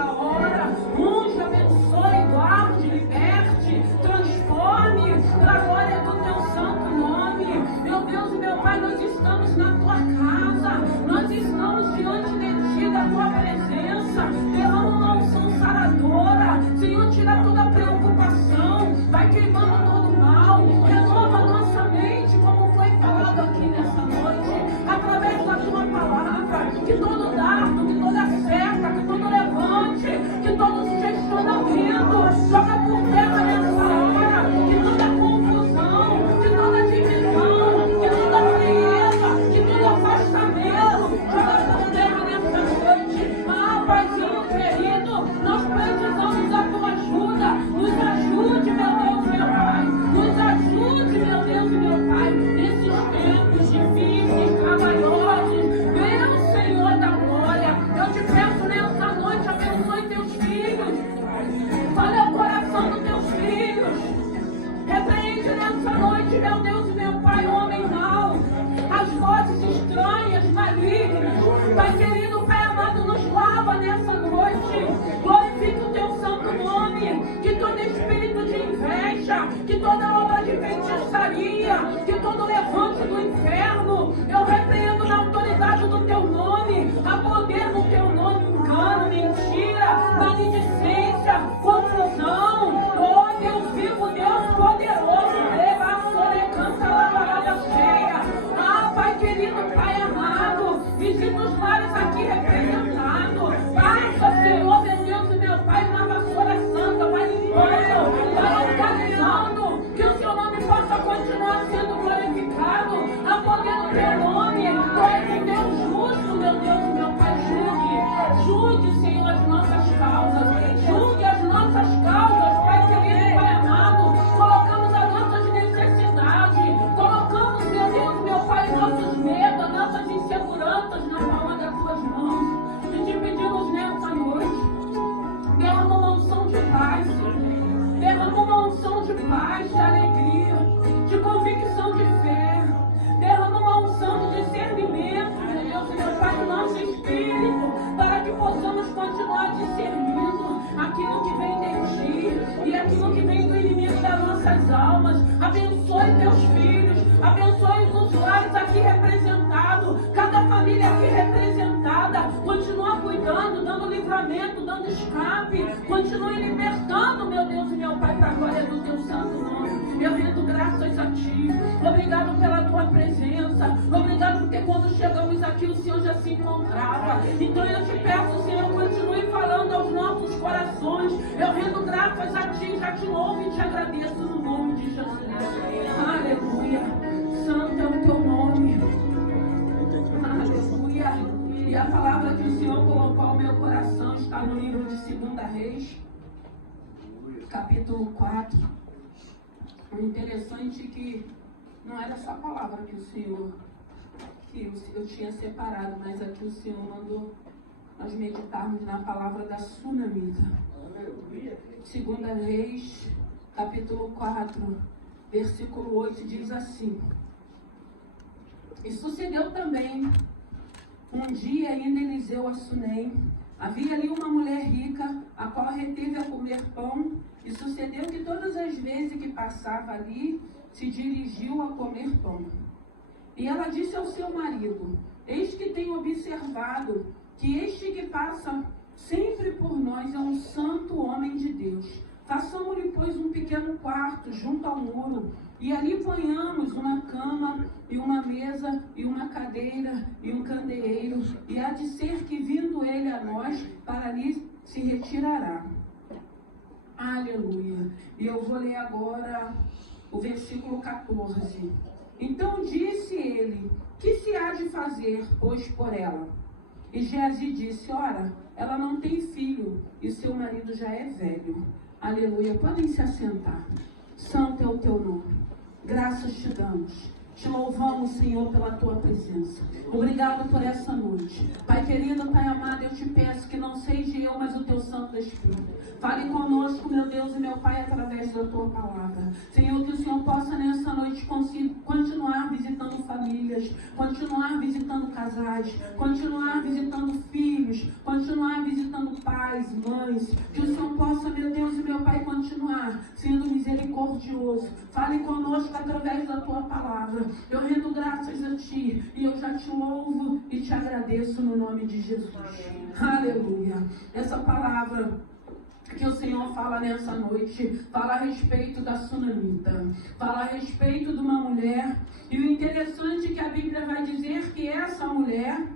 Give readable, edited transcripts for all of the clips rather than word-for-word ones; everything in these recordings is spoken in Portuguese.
nessa hora. Unja, abençoe, guarde, liberte, transforme para a glória do teu santo nome. Meu Deus e meu Pai, nós estamos na tua casa, nós estamos diante de ti, da tua presença. Derrama uma unção saradora, Senhor, tira toda a preocupação, vai queimando todo o mal, renova a nossa mente, como foi falado aqui nessa noite, através da tua palavra. Que todo dardo, que toda seta, que todo levante, que todo questionamento joga por terra nessa hora, que toda confusão, que toda divisão, que toda frieza, que todo afastamento joga por terra nessa noite. Ah, Paizinho querido, nós precisamos da tua ajuda. Nos ajude, meu Deus e meu Pai. Nos ajude, meu Deus e meu Pai, nesses tempos difíceis, trabalhosos. Meu Senhor da glória, eu te peço nessa noite, abençoe teus filhos. Fale ao coração dos teus filhos. Repreende nessa noite, meu Deus e meu Pai, o homem mau, as vozes estranhas, malignas. Pai querido, Pai amado, nos lava nessa noite. Glorifica o teu santo nome. Que todo espírito de inveja, que toda obra de feitiçaria, que todo levante do inferno, eu repreendo na autoridade do teu nome. Há poder no teu nome, engano, mentira, maledicência, confusão. Oh, Deus vivo, Deus poderoso, leva a sorecanta lá para a cheia. Ah, Pai querido, Pai amado, visita os lares aqui representados. Passa, Senhor, meu Deus e meu Pai, uma vassoura santa, vai limpando, vai organizando, que o seu nome possa continuar sendo glorificado. Há poder no teu nome, tu és um Deus justo, meu Deus e meu Pai, julgue, Senhor, as nossas causas, julgue as nossas causas, Pai querido, Pai amado. Colocamos as nossas necessidades, colocamos, meu Deus e meu Pai, nossos medos, nossas inseguranças na palma das tuas mãos. E te pedimos nessa noite, derrama uma unção de paz, Senhor. Derrama uma unção de paz, de alegria, de convicção de fé. Derrama uma unção de discernimento, meu Deus e meu Pai, no nosso espírito, para que possamos continuar discernindo aquilo que vem de ti e aquilo que vem do inimigo das nossas almas. Abençoe teus filhos, abençoe os lares aqui representados, cada família aqui representada. Continua cuidando, dando livramento, dando escape. Continue libertando, meu Deus e meu Pai, para a glória do teu santo nome. Eu rendo graças a ti. Obrigado pela tua presença. Obrigado porque quando chegamos aqui o Senhor já se encontrava. Então eu te peço, Senhor, continue falando aos nossos corações. Eu rendo graças a ti, já te louvo e te agradeço no nome de Jesus. Aleluia. Santo é o teu nome. Aleluia. E a palavra que o Senhor colocou ao meu coração está no livro de 2 Reis, capítulo 4. O interessante é que não era só a palavra que o Senhor, que eu tinha separado, mas aqui o Senhor mandou nós meditarmos na palavra da sunamita. 2 Reis, capítulo 4, versículo 8, diz assim: E sucedeu também, um dia ainda Eliseu a Sunem, havia ali uma mulher rica, a qual reteve a comer pão, e sucedeu que todas as vezes que passava ali, se dirigiu a comer pão. E ela disse ao seu marido: Eis que tenho observado que este que passa sempre por nós é um santo homem de Deus. Façamos-lhe, pois, um pequeno quarto junto ao muro, e ali ponhamos uma cama, e uma mesa, e uma cadeira, e um candeeiro, e há de ser que, vindo ele a nós, para ali se retirará. Aleluia. E eu vou ler agora o versículo 14. Então disse ele: Que se há de fazer, pois, por ela? E Geazi disse: Ora, ela não tem filho, e seu marido já é velho. Aleluia. Podem se assentar. Santo é o teu nome. Graças te damos. Te louvamos, Senhor, pela tua presença. Obrigado por essa noite. Pai querido, Pai amado, eu te peço que não seja eu, mas o teu Santo Espírito. Fale conosco, meu Deus e meu Pai, através da tua palavra. Senhor, que o Senhor possa nessa noite continuar visitando famílias, continuar visitando casais, continuar visitando filhos, continuar visitando pais, pais, mães, que o Senhor possa, meu Deus e meu Pai, continuar sendo misericordioso. Fale conosco através da tua palavra. Eu rendo graças a ti e eu já te louvo e te agradeço no nome de Jesus. Aleluia. Essa palavra que o Senhor fala nessa noite, fala a respeito da sunamita, fala a respeito de uma mulher, e o interessante é que a Bíblia vai dizer que essa mulher,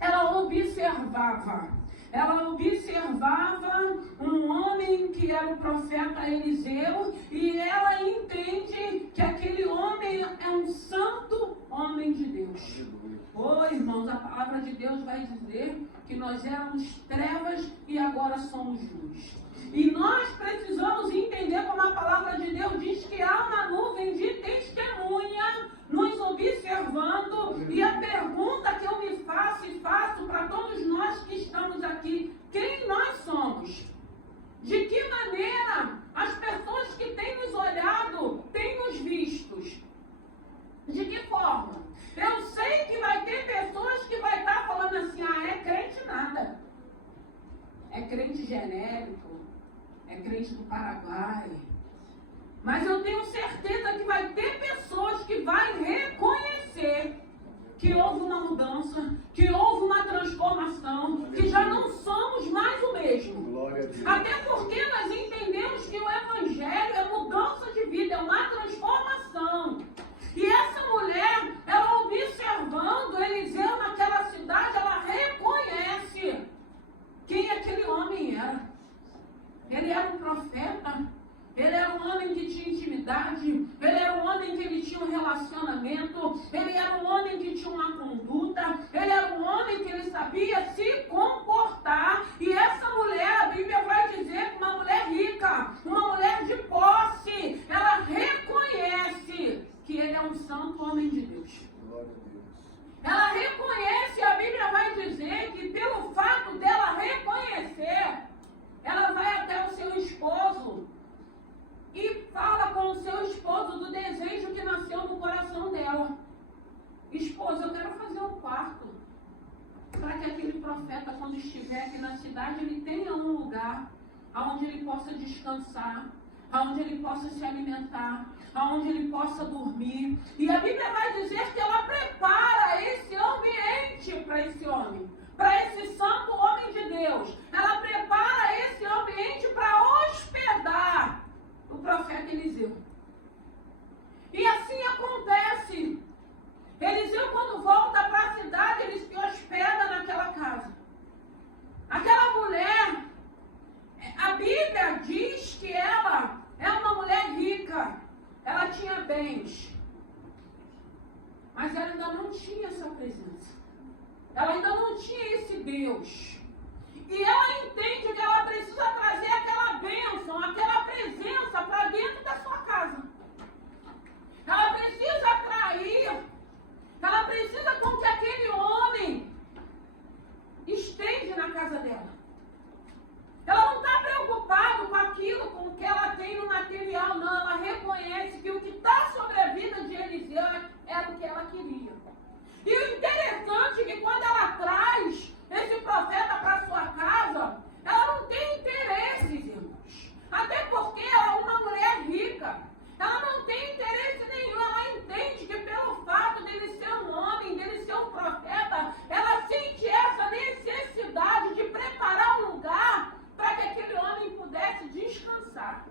ela observava um homem que era o profeta Eliseu, e ela entende que aquele homem é um santo homem de Deus. Oh, irmãos, a palavra de Deus vai dizer que nós éramos trevas e agora somos luz. E nós precisamos entender como a palavra de Deus diz que há uma nuvem de testemunha nos observando. E a pergunta que eu me faço e faço para todos nós que estamos aqui: quem nós somos? De que maneira as pessoas que têm nos olhado têm nos vistos? De que forma? Eu sei que vai ter pessoas que vai estar falando assim: ah, é crente nada. É crente genérico. É crente do Paraguai. Mas eu tenho certeza que vai ter pessoas que vai reconhecer que houve uma mudança, que houve uma transformação, que já não somos mais o mesmo. Até porque nós entendemos que o Evangelho é mudança de vida, é uma transformação. E essa mulher, ela observando Eliseu naquela cidade, ela reconhece quem aquele homem era. Ele era um profeta, ele era um homem que tinha intimidade, ele era um homem que ele tinha um relacionamento, ele era um homem que tinha uma conduta, ele era um homem que ele sabia se comportar. E essa mulher, a Bíblia vai dizer, uma mulher rica, uma mulher de posse, ela reconhece que ele é um santo homem de Deus. Ela reconhece, a Bíblia vai dizer que pelo fato dela reconhecer, ela vai até o seu esposo e fala com o seu esposo do desejo que nasceu no coração dela. Esposo, eu quero fazer um quarto para que aquele profeta, quando estiver aqui na cidade, ele tenha um lugar onde ele possa descansar, onde ele possa se alimentar, onde ele possa dormir. E a Bíblia vai dizer que ela prepara esse ambiente para esse homem, para esse santo homem de Deus. Ela prepara esse ambiente para hospedar o profeta Eliseu. E assim acontece. Eliseu, quando volta para a cidade, ele se hospeda naquela casa. Aquela mulher, a Bíblia diz que ela é uma mulher rica. Ela tinha bens. Mas ela ainda não tinha essa presença. Ela ainda não tinha esse Deus. E ela entende que ela precisa trazer aquela bênção, aquela presença para dentro da sua casa. Ela precisa atrair, ela precisa com que aquele homem esteja na casa dela. Ela não está preocupada com aquilo, com o que ela tem no material, não. Ela reconhece que o que está sobre a vida de Eliseu era o que ela queria. E o interessante é que quando ela traz esse profeta para sua casa, ela não tem interesses, irmãos. Até porque ela é uma mulher rica. Ela não tem interesse nenhum. Ela entende que pelo fato dele ser um homem, dele ser um profeta, ela sente essa necessidade de preparar um lugar para que aquele homem pudesse descansar.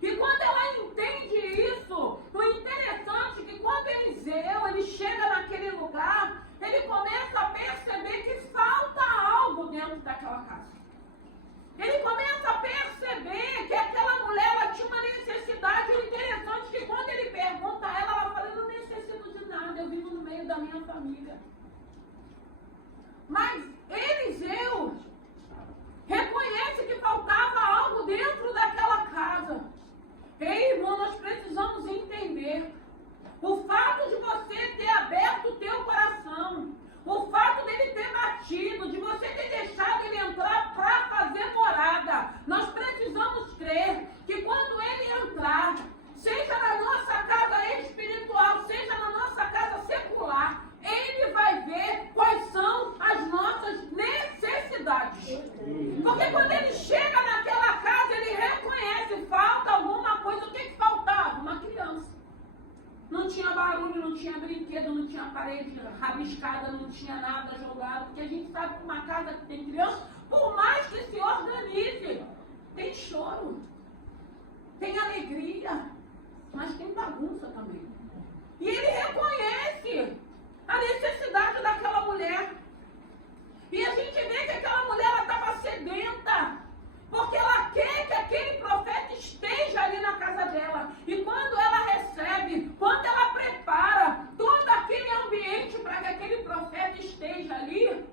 E quando ela entende isso, o interessante é que quando Eliseu ele chega naquele lugar, ele começa a perceber que falta algo dentro daquela casa. Ele começa a perceber que aquela mulher ela tinha uma necessidade. O interessante é que quando ele pergunta a ela, ela fala: eu não necessito de nada, eu vivo no meio da minha família. Mas Eliseu reconhece que faltava algo dentro daquela casa. Ei, irmão, nós precisamos entender. O fato de você ter aberto o teu coração, o fato dele ter batido, de você ter deixado ele entrar para fazer morada, nós precisamos crer que quando ele entrar, seja na nossa casa espiritual, seja na nossa casa secular, ele vai ver quais são as nossas necessidades. tinha nada jogado, porque a gente sabe que uma casa que tem criança, por mais que se organize, tem choro, tem alegria, mas tem bagunça também. E ele reconhece a necessidade daquela mulher. E a gente vê que aquela mulher estava sedenta, porque ela quer que aquele profeta esteja ali na casa dela. E quando ela recebe, quando ela prepara todo aquele ambiente para que aquele profeta esteja ali,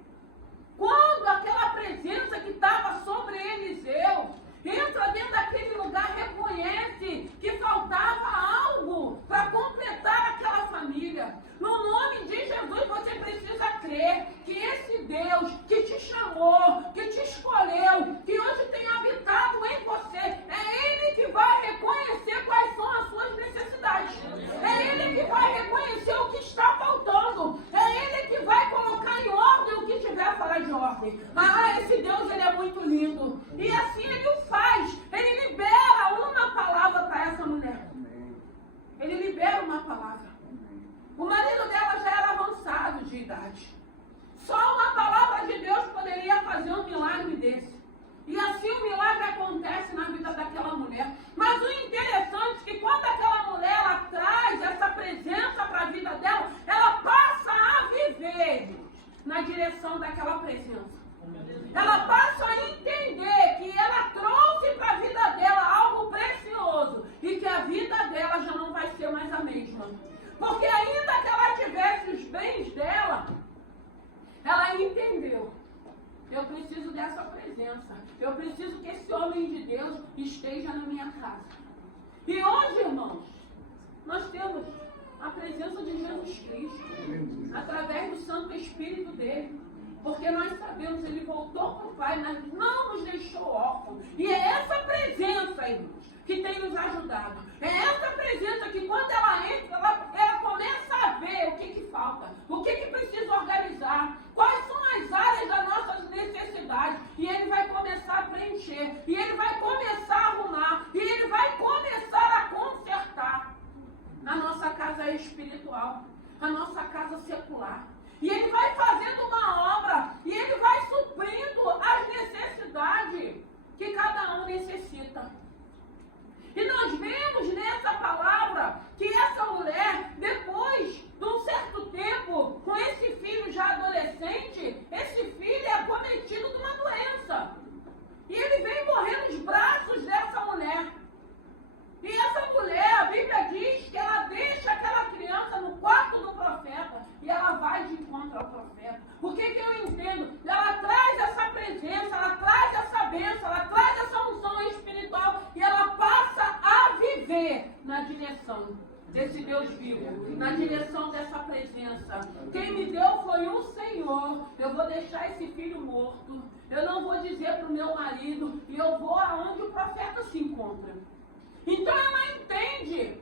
quando aquela presença que estava sobre Eliseu entra dentro daquele lugar, reconhece que faltava algo para completar aquela família. No nome de Jesus, você precisa crer que esse Deus que te chamou, que te escolheu, que hoje tem habitado em você, é Ele que vai reconhecer quais são as suas necessidades. É Ele que vai reconhecer o que está faltando. É Ele que vai colocar em ordem o que tiver fora de ordem. Ah, esse Deus, Ele é muito lindo. E assim Ele o faz. Ele libera uma palavra para essa mulher. Ele libera uma palavra. O marido dela já era avançado de idade. Só uma palavra de Deus poderia fazer um milagre desse. E assim o milagre acontece na vida daquela mulher. Mas o interessante é que quando aquela mulher ela traz essa presença para a vida dela, ela passa a viver na direção daquela presença. Ela passa a entender que ela trouxe para a vida dela algo precioso e que a vida dela já não vai ser mais a mesma. Porque ainda que ela tivesse os bens dela, ela entendeu. Eu preciso dessa presença. Eu preciso que esse homem de Deus esteja na minha casa. E hoje, irmãos, nós temos a presença de Jesus Cristo através do Santo Espírito dele. Porque nós sabemos, ele voltou para o Pai, mas não nos deixou órfãos. E é essa presença, irmãos, que tem nos ajudado. É essa presença que quando ela entra, ela começa a ver o que falta, o que precisa organizar, quais são as áreas das nossas necessidades. E ele vai começar a preencher, e ele vai começar a arrumar, e ele vai começar a consertar a nossa casa espiritual, a nossa casa secular. E ele vai fazendo uma obra, e ele vai suprindo as necessidades que cada um necessita. E nós vemos nessa palavra que essa mulher, depois de um certo tempo, com esse filho já adolescente, esse filho é acometido de uma doença. E ele vem morrer nos braços dessa mulher. E essa mulher, a Bíblia diz que ela deixa aquela criança no quarto do profeta e ela vai de encontro ao profeta. O que eu entendo? Ela traz essa presença, ela traz essa bênção, ela traz essa unção espiritual e ela passa a viver na direção desse Deus vivo, na direção dessa presença. Quem me deu foi o Senhor. Eu vou deixar esse filho morto. Eu não vou dizer para o meu marido e eu vou aonde o profeta se encontra. Então ela entende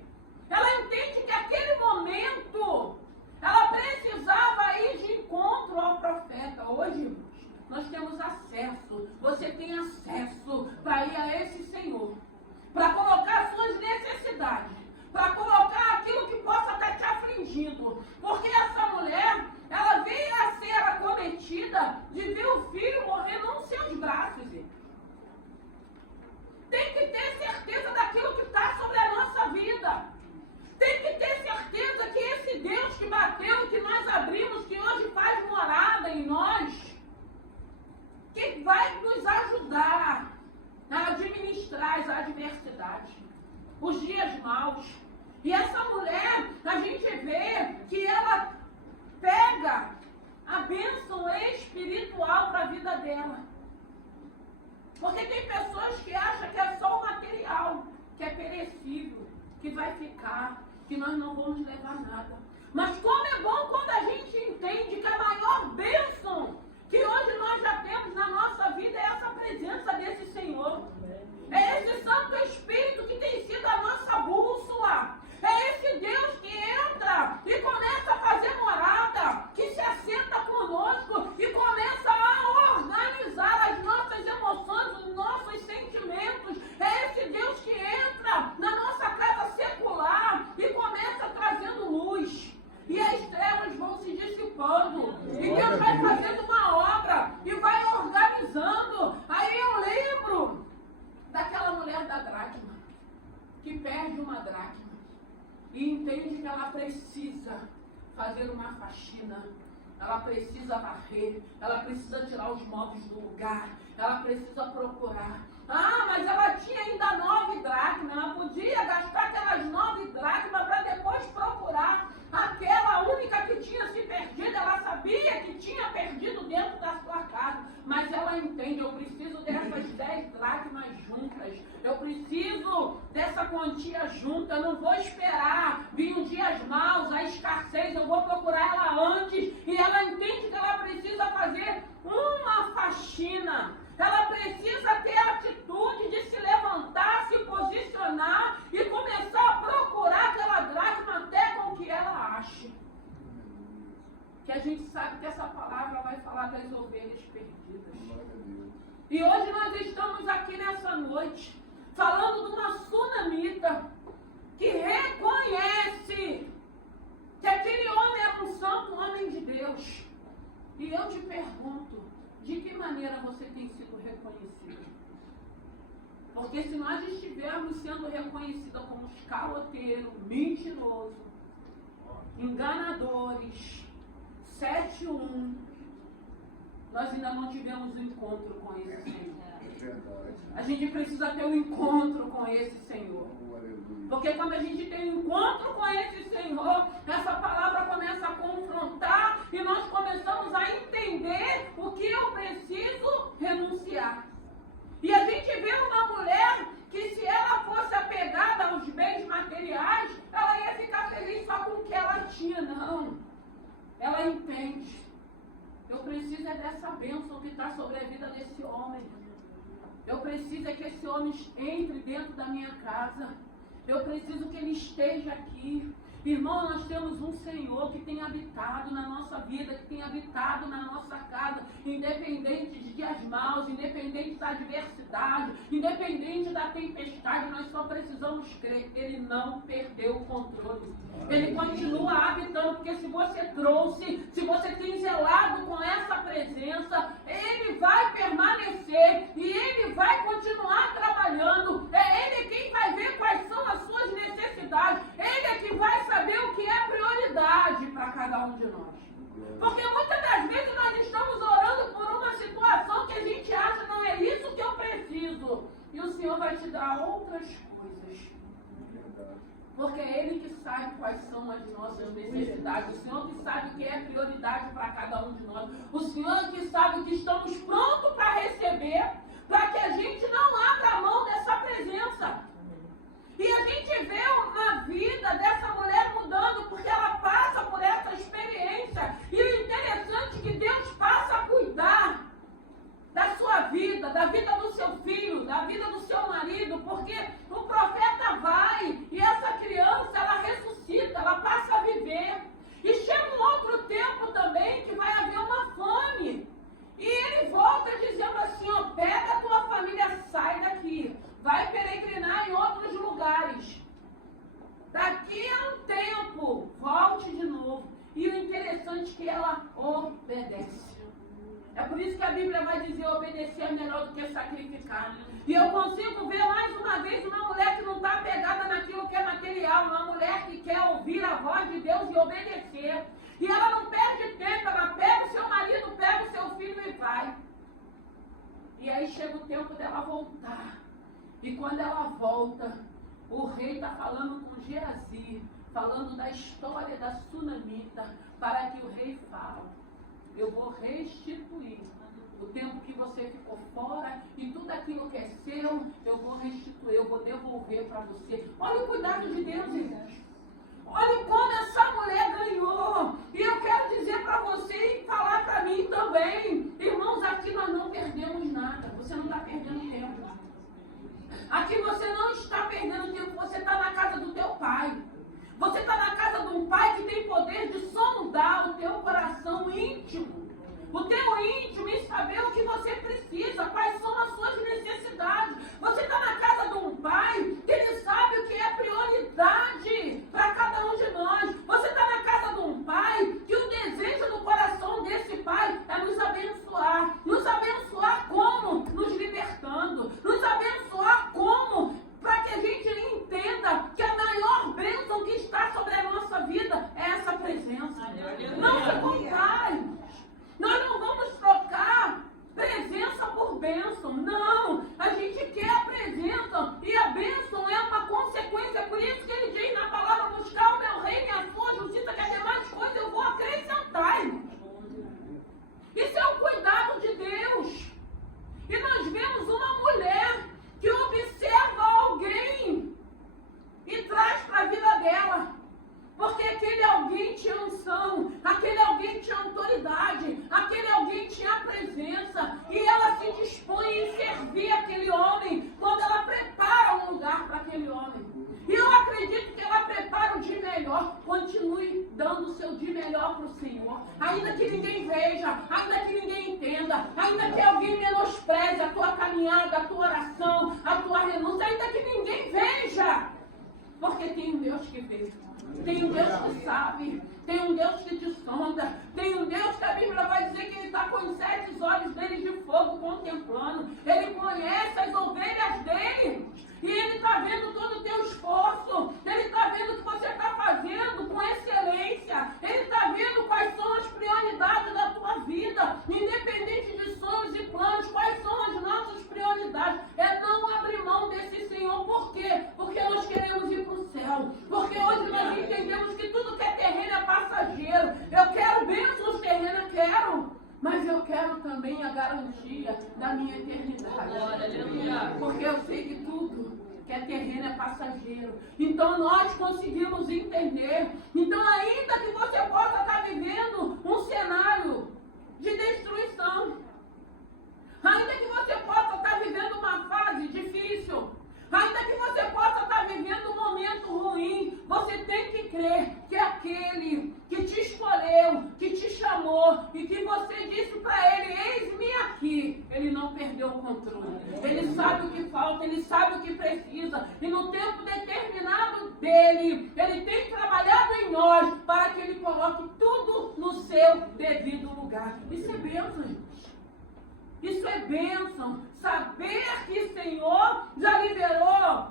que aquele momento ela precisava ir de encontro ao profeta. Hoje, irmãos, nós temos acesso, você tem acesso para ir a esse Senhor, para colocar suas necessidades, para colocar aquilo que possa estar te afligindo. Porque essa mulher, ela veio a ser acometida de ver o filho morrer nos seus braços. Tem que ter certeza daquilo que está sobre a nossa vida. Tem que ter certeza que esse Deus que bateu, que nós abrimos, que hoje faz morada em nós, que vai nos ajudar a administrar as adversidades, os dias maus. E essa mulher, a gente vê que ela pega a bênção espiritual para a vida dela. Porque tem pessoas que acham que é só o material, que é perecível, que vai ficar, que nós não vamos levar nada. Mas como é bom quando a gente entende que a maior bênção que hoje nós já temos na nossa vida é essa presença desse Senhor. É esse Santo Espírito que tem sido a nossa bússola. É esse Deus que entra e começa a fazer morada, que se assenta conosco e começa a organizar as nossas emoções, os nossos sentimentos. É esse Deus que entra na nossa casa secular e começa trazendo luz. E as trevas vão se dissipando. E ela precisa fazer uma faxina. Ela precisa varrer, ela precisa tirar os móveis do lugar, ela precisa procurar. Ah, mas ela tinha ainda 9 dracmas, ela podia gastar aquelas 9 dracmas para depois procurar aquela única que tinha se perdido. Ela sabia que tinha perdido dentro da sua casa, mas ela entende, eu preciso dessas 10 dracmas juntas, eu preciso dessa quantia junta, eu não vou esperar vir um dias maus, a escassez, eu vou procurar ela antes. E ela entende que ela precisa fazer uma faxina. Ela precisa ter a atitude de se levantar, se posicionar e começar a procurar aquela dracma até com que ela ache. Que a gente sabe que essa palavra vai falar das ovelhas perdidas. E hoje nós estamos aqui nessa noite falando de uma sunamita que reconhece que aquele homem é um santo homem de Deus. E eu te pergunto, de que maneira você tem sido reconhecido? Porque se nós estivermos sendo reconhecidos como escaloteiro, mentiroso, enganadores, 7-1, nós ainda não tivemos um encontro com esse Senhor. A gente precisa ter um encontro com esse Senhor. Porque quando a gente tem um encontro com esse Senhor, essa palavra começa a confrontar e nós começamos a entender o que eu preciso renunciar. E a gente vê uma mulher que, se ela fosse apegada aos bens materiais, ela ia ficar feliz só com o que ela tinha. Não. Ela entende. Eu preciso é dessa bênção que está sobre a vida desse homem. Eu preciso é que esse homem entre dentro da minha casa. Eu preciso que ele esteja aqui. Irmão, nós temos um Senhor que tem habitado na nossa vida, que tem habitado na nossa casa, independente de dias maus, independente da adversidade, independente da tempestade, nós só precisamos crer. Ele não perdeu o controle. Ele continua habitando, porque se você trouxe, se você tem zelado com essa presença, ele vai permanecer e ele vai continuar trabalhando. É ele quem vai ver quais são as suas necessidades. Ele é que vai saber o que é prioridade para cada um de nós. Porque muitas das vezes nós estamos orando por uma situação que a gente acha, não é isso que eu preciso. E o Senhor vai te dar outras coisas. Porque é Ele que sabe quais são as nossas necessidades. O Senhor que sabe o que é prioridade para cada um de nós. O Senhor que sabe o que estamos prontos para receber, para que a gente não abra a mão dessa presença. E a gente vê uma vida dessa mulher mudando, porque ela passa por essa experiência. E o interessante é que Deus passa a cuidar da sua vida, da vida do seu filho, da vida do seu marido, porque o profeta vai e essa criança, ela ressuscita, ela passa a viver. E chega um outro tempo também que vai haver uma fome. E ele volta dizendo assim, ó, pega a tua família, sai daqui. Vai peregrinar em outros lugares. Daqui a um tempo, volte de novo. E o interessante é que ela obedece. É por isso que a Bíblia vai dizer obedecer é melhor do que sacrificar. E eu consigo ver mais uma vez uma mulher que não está apegada naquilo que é material. Uma mulher que quer ouvir a voz de Deus e obedecer. E ela não perde tempo, ela pega o seu marido, pega o seu filho e vai. E aí chega o tempo dela voltar. E quando ela volta, o rei está falando com Geazi, falando da história da sunamita, para que o rei fale. Eu vou restituir o tempo que você ficou fora e tudo aquilo que é seu, eu vou restituir, eu vou devolver para você. Olha o cuidado de Deus, irmãos. Olha como essa mulher ganhou. E eu quero dizer para você e falar para mim também. Irmãos, aqui nós não perdemos nada. Você não está perdendo tempo. Aqui você não está perdendo tempo. Você está na casa do teu pai. Você está na casa de um pai que tem poder de sondar o teu coração íntimo. O teu íntimo e saber o que você precisa, quais são as suas necessidades. Você está na casa de um pai que ele sabe o que é prioridade para cada um de nós. Você está na casa de um pai que o desejo do coração desse pai é nos abençoar. Nos abençoar como? Nos libertando. Nos abençoar como? Para que a gente entenda que a maior bênção que está sobre a nossa bênção. Não, a gente quer a presença. E a bênção é uma consequência. Por isso que ele diz na palavra: buscar o meu reino e a sua justiça, que as demais coisas eu vou acrescentar. Isso é o cuidado de Deus. E nós vemos uma mulher que observa alguém e traz para a vida dela. Porque aquele alguém tinha unção, aquele alguém tinha autoridade, aquele alguém tinha presença. E ela se dispõe em servir aquele homem quando ela prepara um lugar para aquele homem. E eu acredito que ela prepara o de melhor. Continue dando o seu de melhor para o Senhor. Ainda que ninguém veja, ainda que ninguém entenda, ainda que alguém menospreze a tua caminhada, a tua oração, a tua renúncia, ainda que ninguém veja. Porque tem um Deus que vê. Tem um Deus que sabe, tem um Deus que te sonda, tem um Deus que a Bíblia vai dizer que ele está com os 7 olhos dele de fogo contemplando. Ele conhece as ovelhas dele e ele está vendo todo o teu esforço, ele está vendo o que você está fazendo com excelência, ele está vendo quais são as prioridades da tua vida, independente de sonhos e planos, quais são as nossas prioridades. É não abrir mão desse Senhor. Por quê? Porque nós queremos ir para o céu, porque hoje nós entendemos que tudo que é terreno é passageiro. Eu quero bênçãos terrenas, quero, mas eu quero também a garantia da minha eternidade. Porque eu sei que tudo que é terreno é passageiro. Então nós conseguimos entender. Então, ainda que você possa estar vivendo um cenário de destruição, ainda que você possa estar vivendo uma fase difícil, ainda que você possa estar vivendo um momento ruim, você tem que crer que aquele que te escolheu, que te chamou e que você disse para ele: eis-me aqui, ele não perdeu o controle. Ele sabe o que falta, ele sabe o que precisa. E no tempo determinado dele, ele tem trabalhado em nós para que ele coloque tudo no seu devido lugar. Isso é bênção, gente. Isso é bênção. Saber que o Senhor já liberou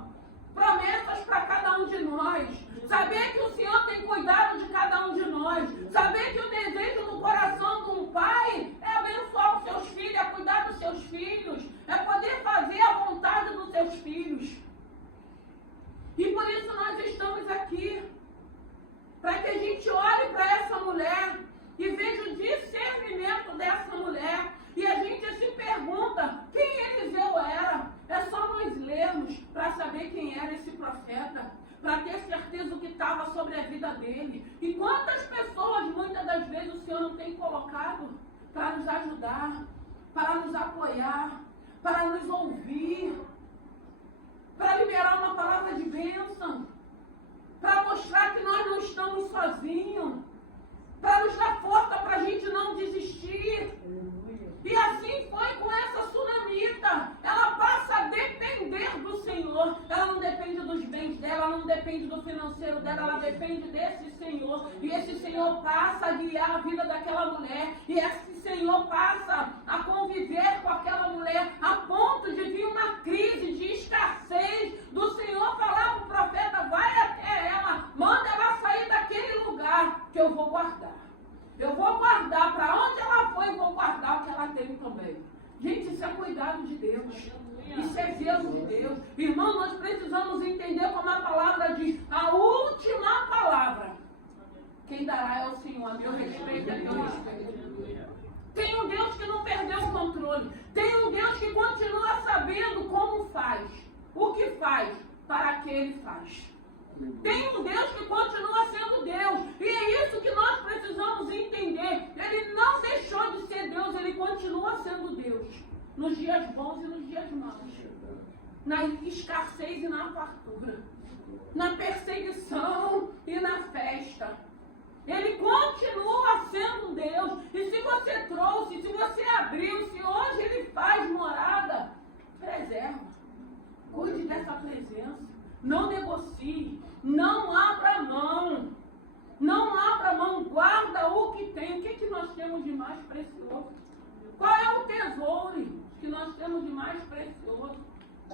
promessas para cada um de nós. Saber que o Senhor tem cuidado de cada um de nós. Saber que o desejo no coração de um pai é abençoar os seus filhos, é cuidar dos seus filhos, é poder fazer a vontade dos seus filhos. E por isso nós estamos aqui. Para que a gente olhe para essa mulher e veja o discernimento dessa mulher. E a gente se pergunta quem Eliseu era. É só nós lermos para saber quem era esse profeta, para ter certeza do que estava sobre a vida dele. E quantas pessoas, muitas das vezes, o Senhor não tem colocado para nos ajudar, para nos apoiar, para nos ouvir, para liberar uma palavra de bênção, para mostrar que nós não estamos sozinhos, para nos dar força para a gente não desistir. E assim foi com essa sunamita. Ela passa a depender do Senhor. Ela não depende dos bens dela, ela não depende do financeiro dela, ela depende desse Senhor. E esse Senhor passa a guiar a vida daquela mulher. E esse Senhor passa a conviver com aquela mulher a ponto de vir uma crise de escassez. Do Senhor falar para o profeta: vai até ela, manda ela sair daquele lugar que eu vou guardar. Eu vou guardar para onde ela foi, eu vou guardar o que ela tem também. Gente, isso é cuidado de Deus. Isso é zelo de Deus. Irmão, nós precisamos entender como a palavra diz: a última palavra quem dará é o Senhor. A meu respeito é teu respeito. Tem um Deus que não perdeu o controle. Tem um Deus que continua sabendo como faz, o que faz, para que ele faz. Tem um Deus que continua sendo Deus. E é isso que nós precisamos entender. Ele não deixou de ser Deus, ele continua sendo Deus. Nos dias bons e nos dias maus. Na escassez e na fartura. Na perseguição e na festa. Ele continua sendo Deus. E se você trouxe, se você abriu, se hoje ele faz morada, preserva. Cuide dessa presença. Não negocie, não abra mão, não abra mão, guarda o que tem. O que nós temos de mais precioso? Qual é o tesouro que nós temos de mais precioso?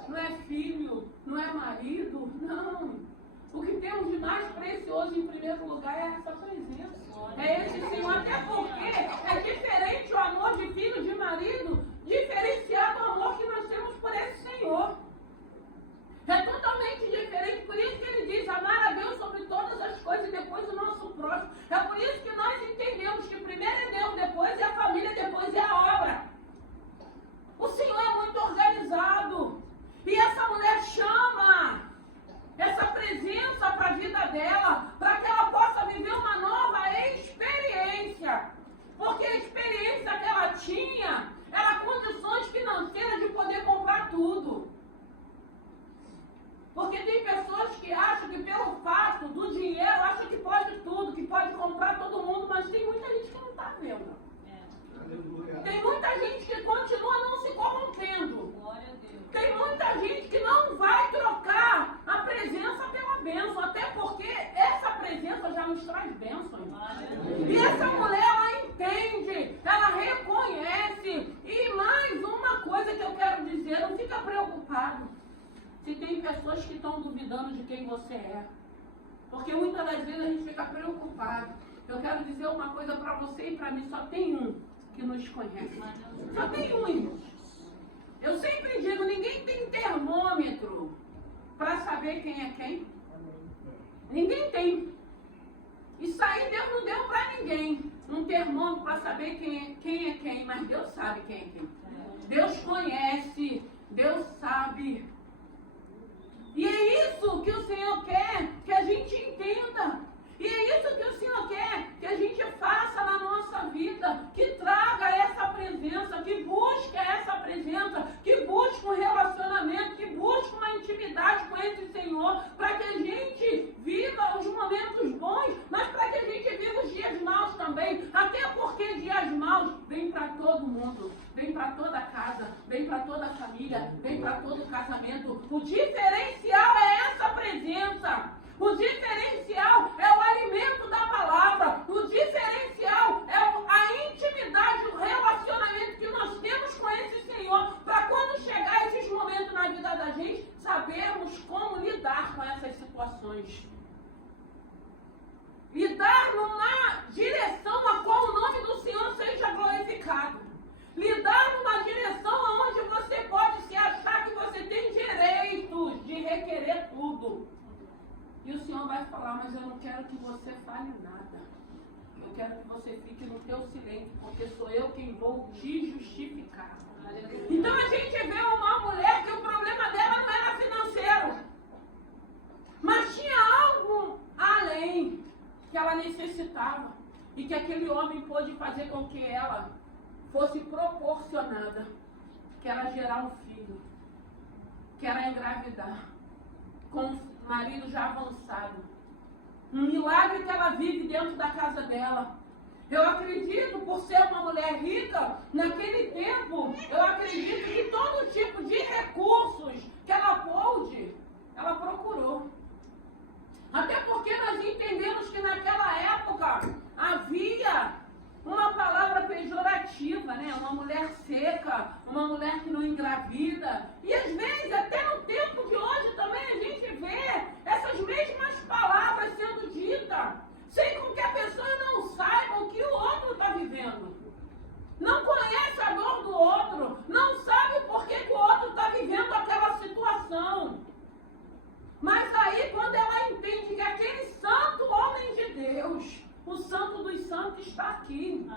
Não é filho, não é marido, não. O que temos de mais precioso em primeiro lugar é essa presença. É esse Senhor, até porque é diferente o amor de filho, de marido, diferenciado o amor errado. Se tem pessoas que estão duvidando de quem você é. Porque muitas das vezes a gente fica preocupado. Eu quero dizer uma coisa para você e para mim, só tem um que nos conhece. Só tem um, irmãos. Eu sempre digo, ninguém tem termômetro para saber quem é quem. Ninguém tem. Isso aí Deus não deu para ninguém. Um termômetro para saber quem é quem, mas Deus sabe quem é quem. Deus conhece, Deus sabe. E é isso que o Senhor quer que a gente entenda. E é isso que o Senhor quer que a gente faça na nossa vida, que traga essa presença, que busque essa presença, que busque um relacionamento, que busque uma intimidade com esse Senhor, para que a gente viva os momentos bons, mas para que a gente viva os dias maus também, até porque dias maus vêm para todo mundo, vem para toda casa, vem para toda a família, vem para todo casamento. O diferencial é essa presença. O diferencial é o alimento da palavra. O diferencial é a intimidade, o relacionamento que nós temos com esse Senhor, para quando chegar esses momentos na vida da gente, sabermos como lidar com essas situações. Lidar numa direção a qual o nome do Senhor seja glorificado. Lidar numa direção onde você pode se achar que você tem direitos de requerer tudo. E o Senhor vai falar, mas eu não quero que você fale nada. Eu quero que você fique no teu silêncio, porque sou eu quem vou te justificar. Então a gente vê uma mulher que o problema dela não era financeiro. Mas tinha algo além que ela necessitava. E que aquele homem pôde fazer com que ela fosse proporcionada. Que era gerar um filho. Que era engravidar. Com marido já avançado. Um milagre que ela vive dentro da casa dela. Eu acredito, por ser uma mulher rica, naquele tempo, eu acredito que todo tipo de recursos que ela pôde, ela procurou. Até porque nós entendemos que naquela época havia uma palavra pejorativa, né? Uma mulher seca, uma mulher que não engravida. E às vezes, até no tempo de hoje também, a gente vê essas mesmas palavras sendo ditas, sem com que a pessoa não saiba o que o outro está vivendo. Não conhece a dor do outro, não sabe por que o outro está vivendo aquela situação. Mas aí, quando ela entende que aquele santo homem de Deus, o santo dos santos está aqui.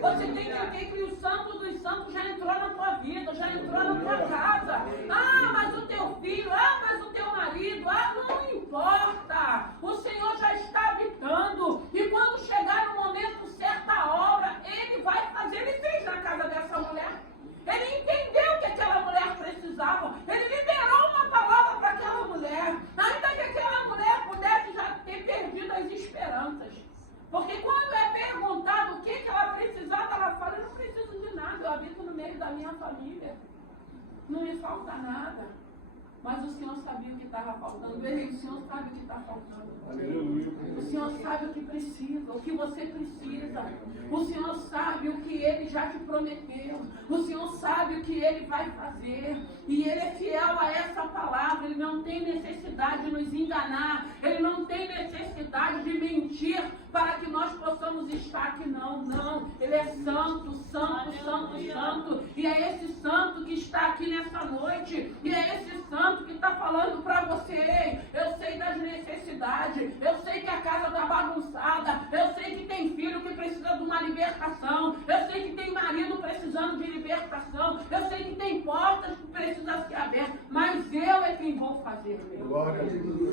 Você tem que entender que o santo dos santos já entrou na tua vida, já entrou na tua casa. Ah, mas o teu filho, mas o teu marido, não importa. O Senhor já está habitando. E quando chegar no momento certo a obra, Ele vai fazer. Ele fez na casa dessa mulher. Ele entendeu que aquela mulher precisava. Ele liberou uma palavra para aquela mulher. Ainda que aquela mulher pudesse já ter perdido as esperanças. Porque quando é perguntado o que ela precisava, ela fala, eu não preciso de nada, eu habito no meio da minha família. Não me falta nada. Mas o Senhor sabia o que estava faltando. O Senhor sabe o que está faltando. O Senhor sabe o que precisa, o que você precisa. O Senhor sabe o que Ele já te prometeu. O Senhor sabe o que Ele vai fazer. E Ele é fiel a essa palavra. Ele não tem necessidade de nos enganar. Ele não tem necessidade de mentir para que nós possamos estar aqui. Não, não. Ele é santo, santo, santo, santo. E é esse santo que está aqui nessa noite. E é esse santo que está falando para você. Eu sei das necessidades. Eu sei que a casa está bagunçada. Eu sei que tem filho que precisa de uma libertação. Eu sei que tem marido precisando de libertação. Eu sei que tem portas que precisam ser abertas. Mas eu é quem vou fazer.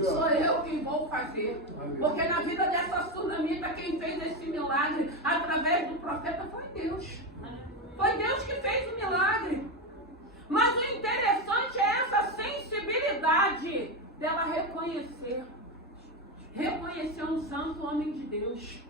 Sou eu quem vou fazer. Porque na vida dessa sunamita, quem fez esse milagre através do profeta foi Deus. Foi Deus que fez o milagre. Mas o interessante é essa sensibilidade dela reconhecer um santo homem de Deus,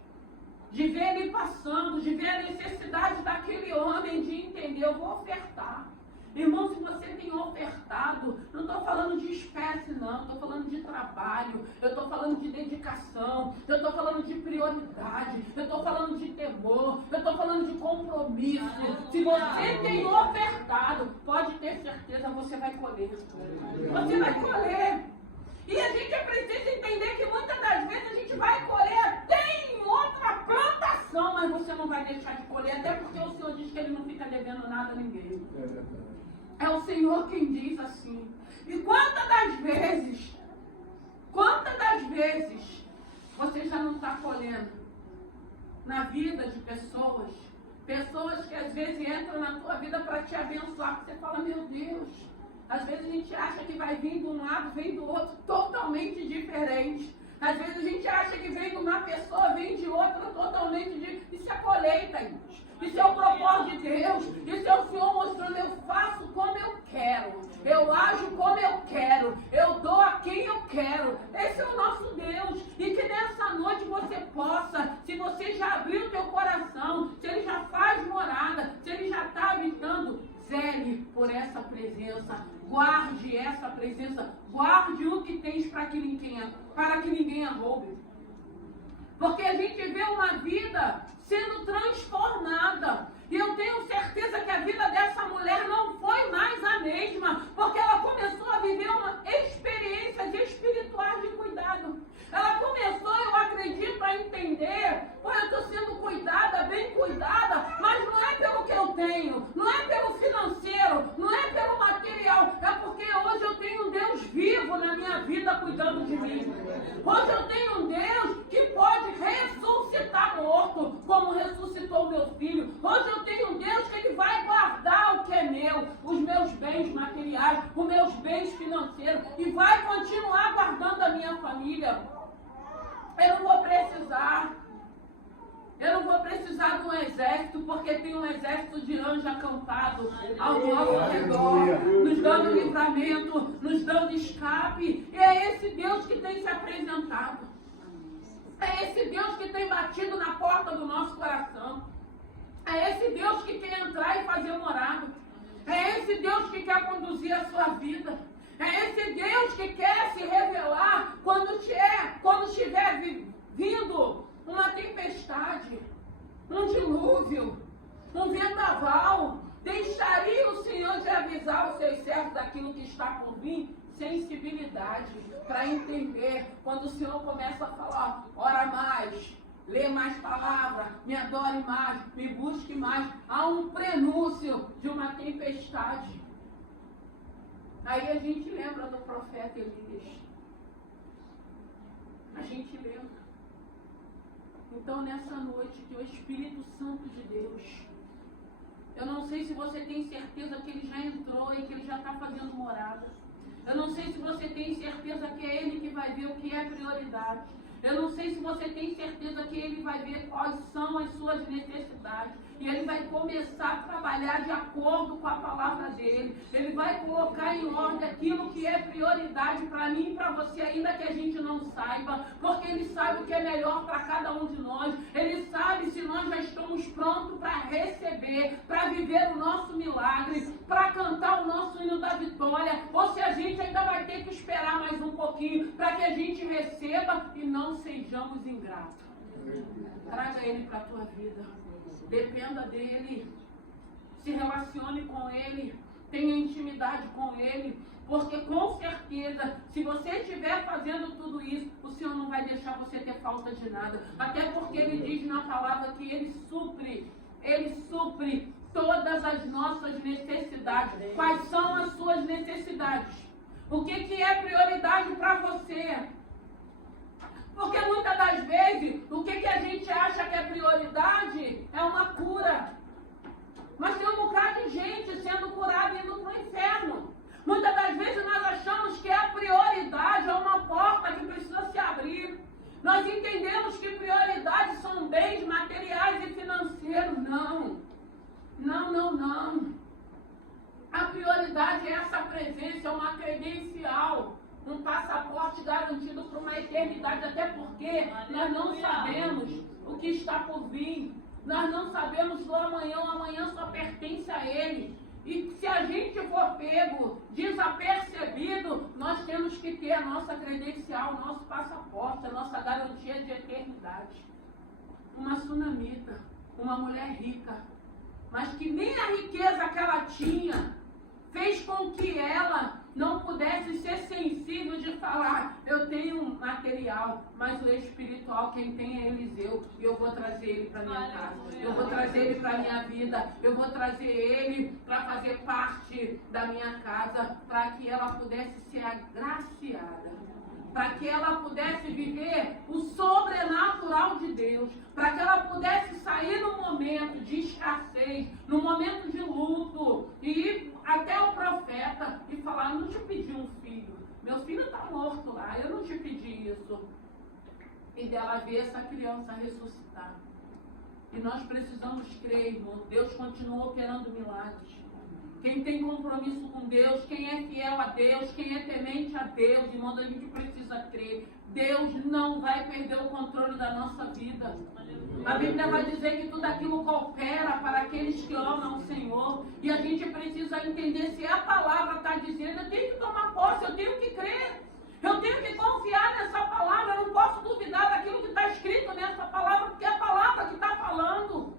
de ver ele passando, de ver a necessidade daquele homem, de entender, eu vou ofertar. Irmão, se você tem ofertado, não estou falando de espécie não, estou falando de trabalho, eu estou falando de dedicação, eu estou falando de prioridade, eu estou falando de temor, eu estou falando de compromisso. Se você tem ofertado, pode ter ter certeza, você vai colher. Você vai colher. E a gente precisa entender que muitas das vezes a gente vai colher até em outra plantação, mas você não vai deixar de colher, até porque o Senhor diz que Ele não fica devendo nada a ninguém. É o Senhor quem diz assim. E quantas das vezes você já não está colhendo na vida de pessoas que às vezes entram na tua vida para te abençoar, você fala, meu Deus, às vezes a gente acha que vai vir de um lado, vem do outro, totalmente diferente. Às vezes a gente acha que vem de uma pessoa, vem de outra, totalmente diferente. Isso é colheita, irmãos. Isso é o propósito de Deus. Isso é o Senhor mostrando, eu faço como eu quero. Eu ajo como eu quero. Eu dou a quem eu quero. Esse é o nosso Deus. E que nessa noite você possa, se você já abriu o teu coração, se Ele já faz morada, se Ele já está habitando, zele por essa presença. Guarde essa presença. Guarde o que tens para que ninguém a roube. Porque a gente vê uma vida sendo transformada. E eu tenho certeza que a vida dessa mulher não foi mais a mesma. Porque ela começou a viver experiências espirituais de cuidado. Ela começou, eu acredito, a entender. Pô, eu estou sendo cuidada, bem cuidada. Mas não é pelo que eu tenho. Não é pelo financeiro. Não é pelo material. É porque hoje eu tenho um Deus vivo na minha vida cuidando de mim. Hoje eu tenho um Deus que pode ressuscitar morto, como ressuscitou meu filho. Hoje eu tenho um Deus que Ele vai guardar o que é meu, os meus bens materiais, os meus bens financeiros, e vai continuar guardando a minha família. Eu não vou precisar de um exército, porque tem um exército de anjos acampado ao nosso redor, nos dando livramento, nos dando escape. E é esse Deus que tem se apresentado. É esse Deus que tem batido na porta do nosso coração. É esse Deus que quer entrar e fazer morada. É esse Deus que quer conduzir a sua vida. É esse Deus que quer se revelar quando estiver vindo uma tempestade, um dilúvio, um vendaval. Deixaria o Senhor de avisar os seus servos daquilo que está por vir? Sensibilidade para entender. Quando o Senhor começa a falar, ora mais, lê mais palavra, me adore mais, me busque mais, há um prenúncio de uma tempestade. Aí a gente lembra do profeta Elias. A gente lembra. Então nessa noite que o Espírito Santo de Deus, eu não sei se você tem certeza que Ele já entrou e que Ele já está fazendo morada. Eu não sei se você tem certeza que é Ele que vai ver o que é prioridade. Eu não sei se você tem certeza que Ele vai ver quais são as suas necessidades. E Ele vai começar a trabalhar de acordo com a palavra dEle. Ele vai colocar em ordem aquilo que é prioridade para mim e para você, ainda que a gente não saiba. Porque Ele sabe o que é melhor para cada um de nós. Ele sabe se nós já estamos prontos para receber, para viver o nosso milagre, para cantar o nosso hino da vitória. Ou se a gente ainda vai ter que esperar mais um pouquinho para que a gente receba e não sejamos ingratos. Traga Ele para a tua vida. Dependa dEle. Se relacione com Ele. Tenha intimidade com Ele. Porque com certeza, se você estiver fazendo tudo isso, o Senhor não vai deixar você ter falta de nada. Até porque Ele diz na palavra que Ele supre todas as nossas necessidades. Quais são as suas necessidades? O que é prioridade para você? Porque muitas das vezes, o que a gente acha que é prioridade é uma cura. Mas tem um bocado de gente sendo curada e indo para o inferno. Muitas das vezes nós achamos que a prioridade é uma porta que precisa se abrir. Nós entendemos que prioridades são bens materiais e financeiros. Não. A prioridade é essa presença, é uma credencial. Um passaporte garantido para uma eternidade, até porque nós não sabemos o que está por vir. Nós não sabemos o amanhã só pertence a Ele. E se a gente for pego, desapercebido, nós temos que ter a nossa credencial, o nosso passaporte, a nossa garantia de eternidade. Uma sunamita, uma mulher rica, mas que nem a riqueza que ela tinha fez com que ela não pudesse ser sensível de falar, eu tenho um material, mas o espiritual quem tem é Eliseu, e eu vou trazer ele para minha casa, eu vou trazer ele para minha vida, eu vou trazer ele para fazer parte da minha casa, para que ela pudesse ser agraciada, para que ela pudesse viver o sobrenatural de Deus, para que ela pudesse sair no momento de escassez, no momento de luto, e ir até o profeta e falar, não te pedi um filho, meu filho está morto lá, eu não te pedi isso. E dela ver essa criança ressuscitar. E nós precisamos crer, irmão, Deus continua operando milagres. Quem tem compromisso com Deus, quem é fiel a Deus, quem é temente a Deus, irmão, a gente precisa crer. Deus não vai perder o controle da nossa vida. A Bíblia vai dizer que tudo aquilo coopera para aqueles que amam o Senhor. E a gente precisa entender se a palavra está dizendo, eu tenho que tomar posse, eu tenho que crer. Eu tenho que confiar nessa palavra, eu não posso duvidar daquilo que está escrito nessa palavra, porque é a palavra que está falando.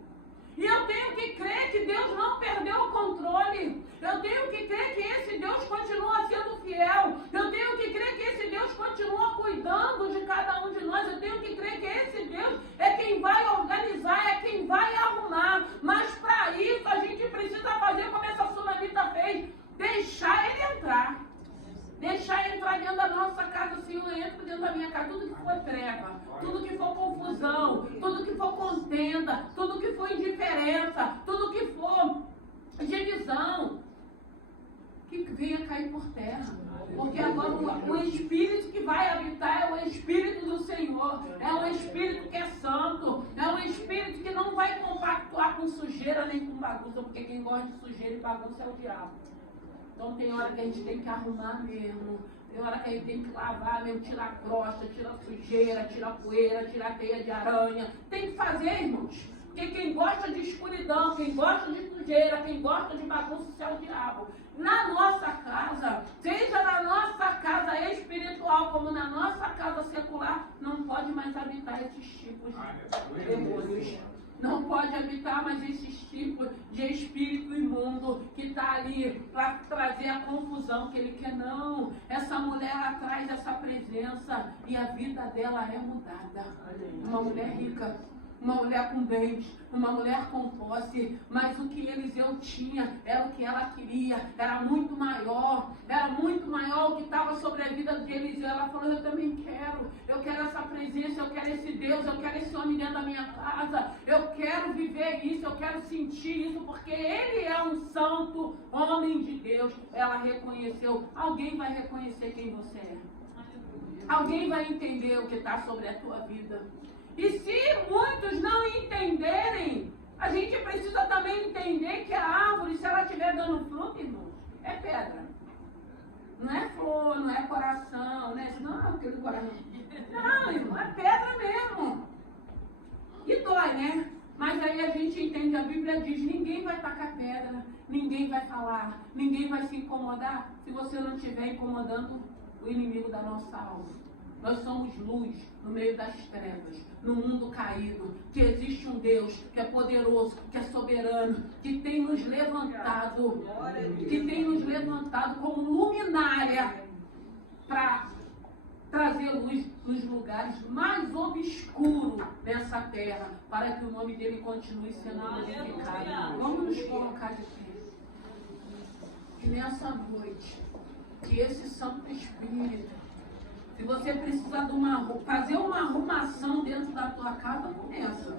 E eu tenho que crer que Deus não perdeu o controle. Eu tenho que crer que esse Deus continua sendo fiel. Eu tenho que crer que esse Deus continua cuidando de cada um de nós. Eu tenho que crer que esse Deus é quem vai organizar, é quem vai arrumar. Mas para isso a gente precisa fazer como essa sunamita fez. Deixar ele entrar. Deixar ele entrar dentro da nossa casa, Senhor, entra dentro da minha casa, tudo que for treva, tudo que for confusão, tudo que for contenda, tudo que for indiferença, tudo que for divisão, que venha cair por terra. Porque agora o Espírito que vai habitar é o Espírito do Senhor, é um Espírito que é santo, é um Espírito que não vai compactuar com sujeira nem com bagunça, porque quem gosta de sujeira e bagunça é o diabo. Então tem hora que a gente tem que arrumar mesmo, tem hora que a gente tem que lavar mesmo, tirar crosta, tirar sujeira, tirar poeira, tirar teia de aranha. Tem que fazer, irmãos. Porque quem gosta de escuridão, quem gosta de sujeira, quem gosta de bagunça, isso é o diabo. Na nossa casa, seja na nossa casa espiritual como na nossa casa secular, não pode mais habitar esses tipos de demônios. Não pode habitar mais esses tipos de espírito imundo que está ali para trazer a confusão que ele quer. Não, essa mulher ela traz essa presença e a vida dela é mudada. Uma mulher rica, uma mulher com bens, uma mulher com posse, mas o que Eliseu tinha era o que ela queria, era muito maior o que estava sobre a vida de Eliseu. Ela falou, eu também quero essa presença, eu quero esse Deus, eu quero esse homem dentro da minha casa, eu quero viver isso, eu quero sentir isso, porque ele é um santo homem de Deus. Ela reconheceu, alguém vai reconhecer quem você é, alguém vai entender o que está sobre a tua vida. E se muitos não entenderem, a gente precisa também entender que a árvore, se ela estiver dando fruto, irmãos, é pedra. Não é flor, não é coração, não é aquele coração. Não, irmão, é pedra mesmo. E dói, né? Mas aí a gente entende, a Bíblia diz, ninguém vai tacar pedra, ninguém vai falar, ninguém vai se incomodar se você não estiver incomodando o inimigo da nossa alma. Nós somos luz no meio das trevas, no mundo caído, que existe um Deus que é poderoso, que é soberano, que tem nos levantado como luminária para trazer luz nos lugares mais obscuros dessa terra, para que o nome dele continue sendo glorificado. Vamos nos colocar de pé. Que nessa noite, que esse Santo Espírito, se você precisa de fazer uma arrumação dentro da tua casa, começa.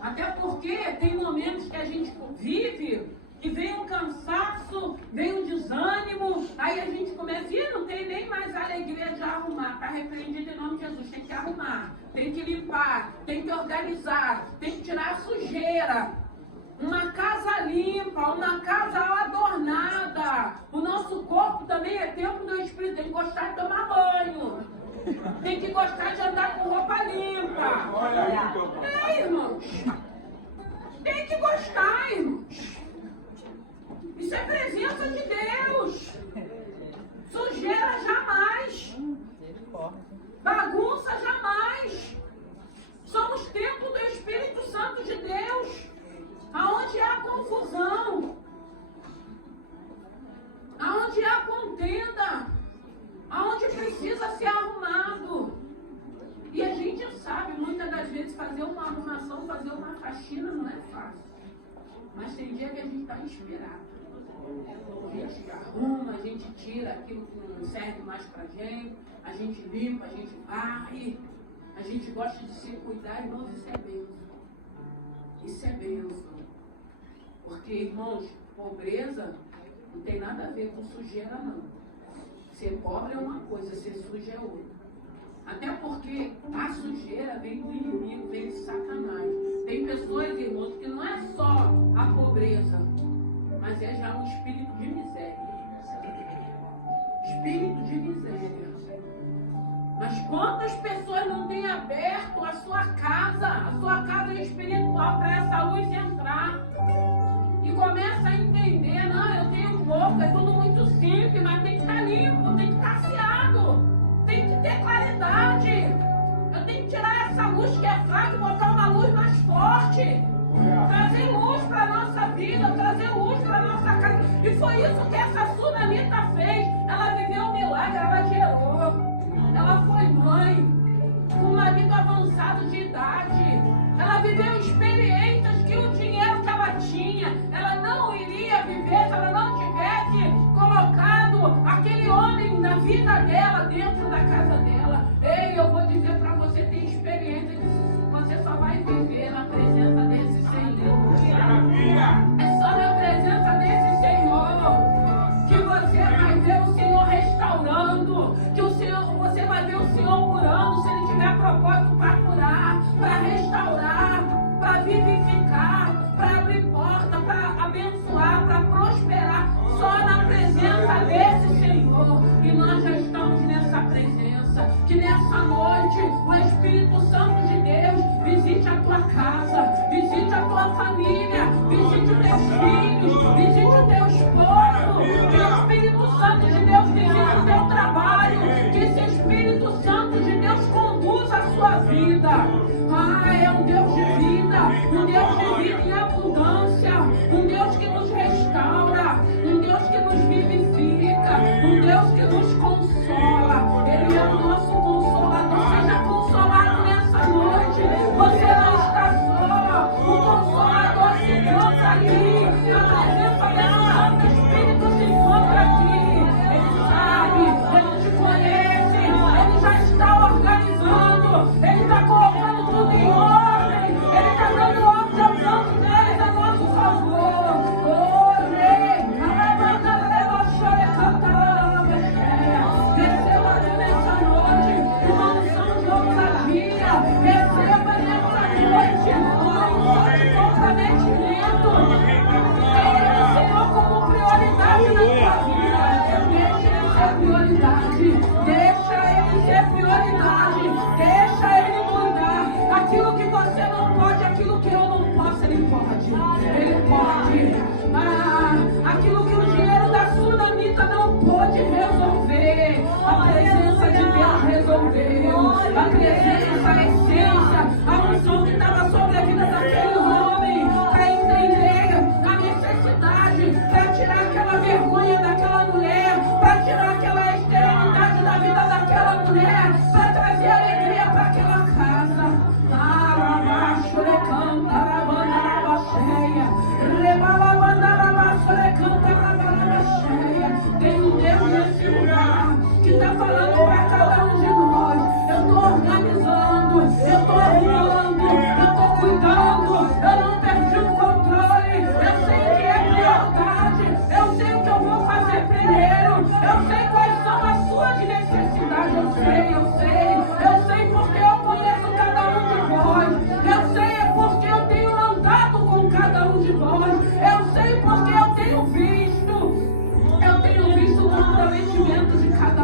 Até porque tem momentos que a gente vive que vem um cansaço, vem um desânimo, aí a gente começa, e não tem nem mais alegria de arrumar. Está repreendido em nome de Jesus, tem que arrumar, tem que limpar, tem que organizar, tem que tirar a sujeira. Uma casa limpa, uma casa adornada. O nosso corpo também é templo do Espírito, tem que gostar de tomar banho. Tem que gostar de andar com roupa limpa. Irmãos. Tem que gostar, irmãos. Isso é presença de Deus. Sujeira jamais. Bagunça jamais. Somos templo do Espírito Santo de Deus. Aonde há confusão, tenda, aonde precisa ser arrumado. E a gente sabe, muitas das vezes, fazer uma arrumação, fazer uma faxina não é fácil. Mas tem dia que a gente está inspirado. A gente arruma, a gente tira aquilo que não serve mais pra gente, a gente limpa, a gente varre, a gente gosta de se cuidar, irmãos, isso é bênção. Isso é bênção. Porque, irmãos, pobreza não tem nada a ver com sujeira, não. Ser pobre é uma coisa, ser sujo é outra. Até porque a sujeira vem do inimigo, vem de Satanás. Tem pessoas, irmãos, que não é só a pobreza, mas é já um espírito de miséria. Espírito de miséria. Mas quantas pessoas não têm aberto a sua casa espiritual para essa luz entrar? E começa a entender, não, eu tenho pouco, é tudo muito simples, mas tem que estar limpo, tem que estar aseado, tem que ter claridade. Eu tenho que tirar essa luz que é fraca e botar uma luz mais forte. Trazer luz para a nossa vida, trazer luz para a nossa casa. E foi isso que essa sunamita fez. Ela viveu um milagre, ela gerou. Ela foi mãe, com um marido avançado de idade. Ela viveu experiências que o dinheiro que ela tinha, ela não iria viver se ela não tivesse colocado aquele homem na vida dela, dentro da casa dela. Ei, eu vou dizer para você, tem experiência que você só vai viver na presença desse Senhor. É só na presença desse Senhor que você vai ver o Senhor restaurando, que você vai ver o Senhor curando, se Ele tiver propósito para curar, para restaurar, para vivificar, para abrir porta, para abençoar, para prosperar, só na presença desse Senhor. E nós já estamos nessa presença, que nessa noite o Espírito Santo de Deus visite a tua casa, visite a tua família, visite os teus filhos, visite o teu esposo, que o Espírito Santo de Deus visite o teu trabalho, que esse Espírito Santo de Deus conduza a sua vida. Ah, é um Deus de vida, um Deus de vida em abundância, um Deus que nos restaura, um Deus que nos vivifica, um Deus que nos consola. Ele é o nosso consolador. Seja consolado nessa noite. Você não está só. O Consolador se encontra aqui. A presença dele, o Santo Espírito se encontra aqui. Ele sabe, ele te conhece, ele já está organizando, ele está colocando tudo em ordem, ele está dando ordem aos santos deles a nosso favor. Oh, rei, receba nessa noite uma unção de ousadia, receba nessa noite uma unção de comprometimento. Tenha o Senhor como prioridade na sua vida. Deixa Ele ser prioridade, deixa Ele ser prioridade, deixa Ele cuidar. Aquilo que você não pode, aquilo que eu não posso, Ele pode. Ele pode. Aquilo que o dinheiro da sunamita não pôde resolver, a presença de Deus resolveu. A presença, a essência, a unção que estava sobre a vida daquele homem, para entender a necessidade, para tirar aquela vergonha daquela mulher, para tirar aquela esterilidade da vida daquela mulher, para trazer alegria para aquela casa. Tem um Deus nesse lugar que está falando para cada um de nós. Eu estou organizando, eu estou arrumando, eu estou cuidando, eu não perdi o controle, eu sei o que é prioridade, eu sei o que eu vou fazer primeiro, eu sei quais são as suas necessidades, eu sei porque eu conheço cada um de vós, eu sei é porque eu tenho andado com cada um de vós, eu sei porque eu tenho visto o comprometimento de cada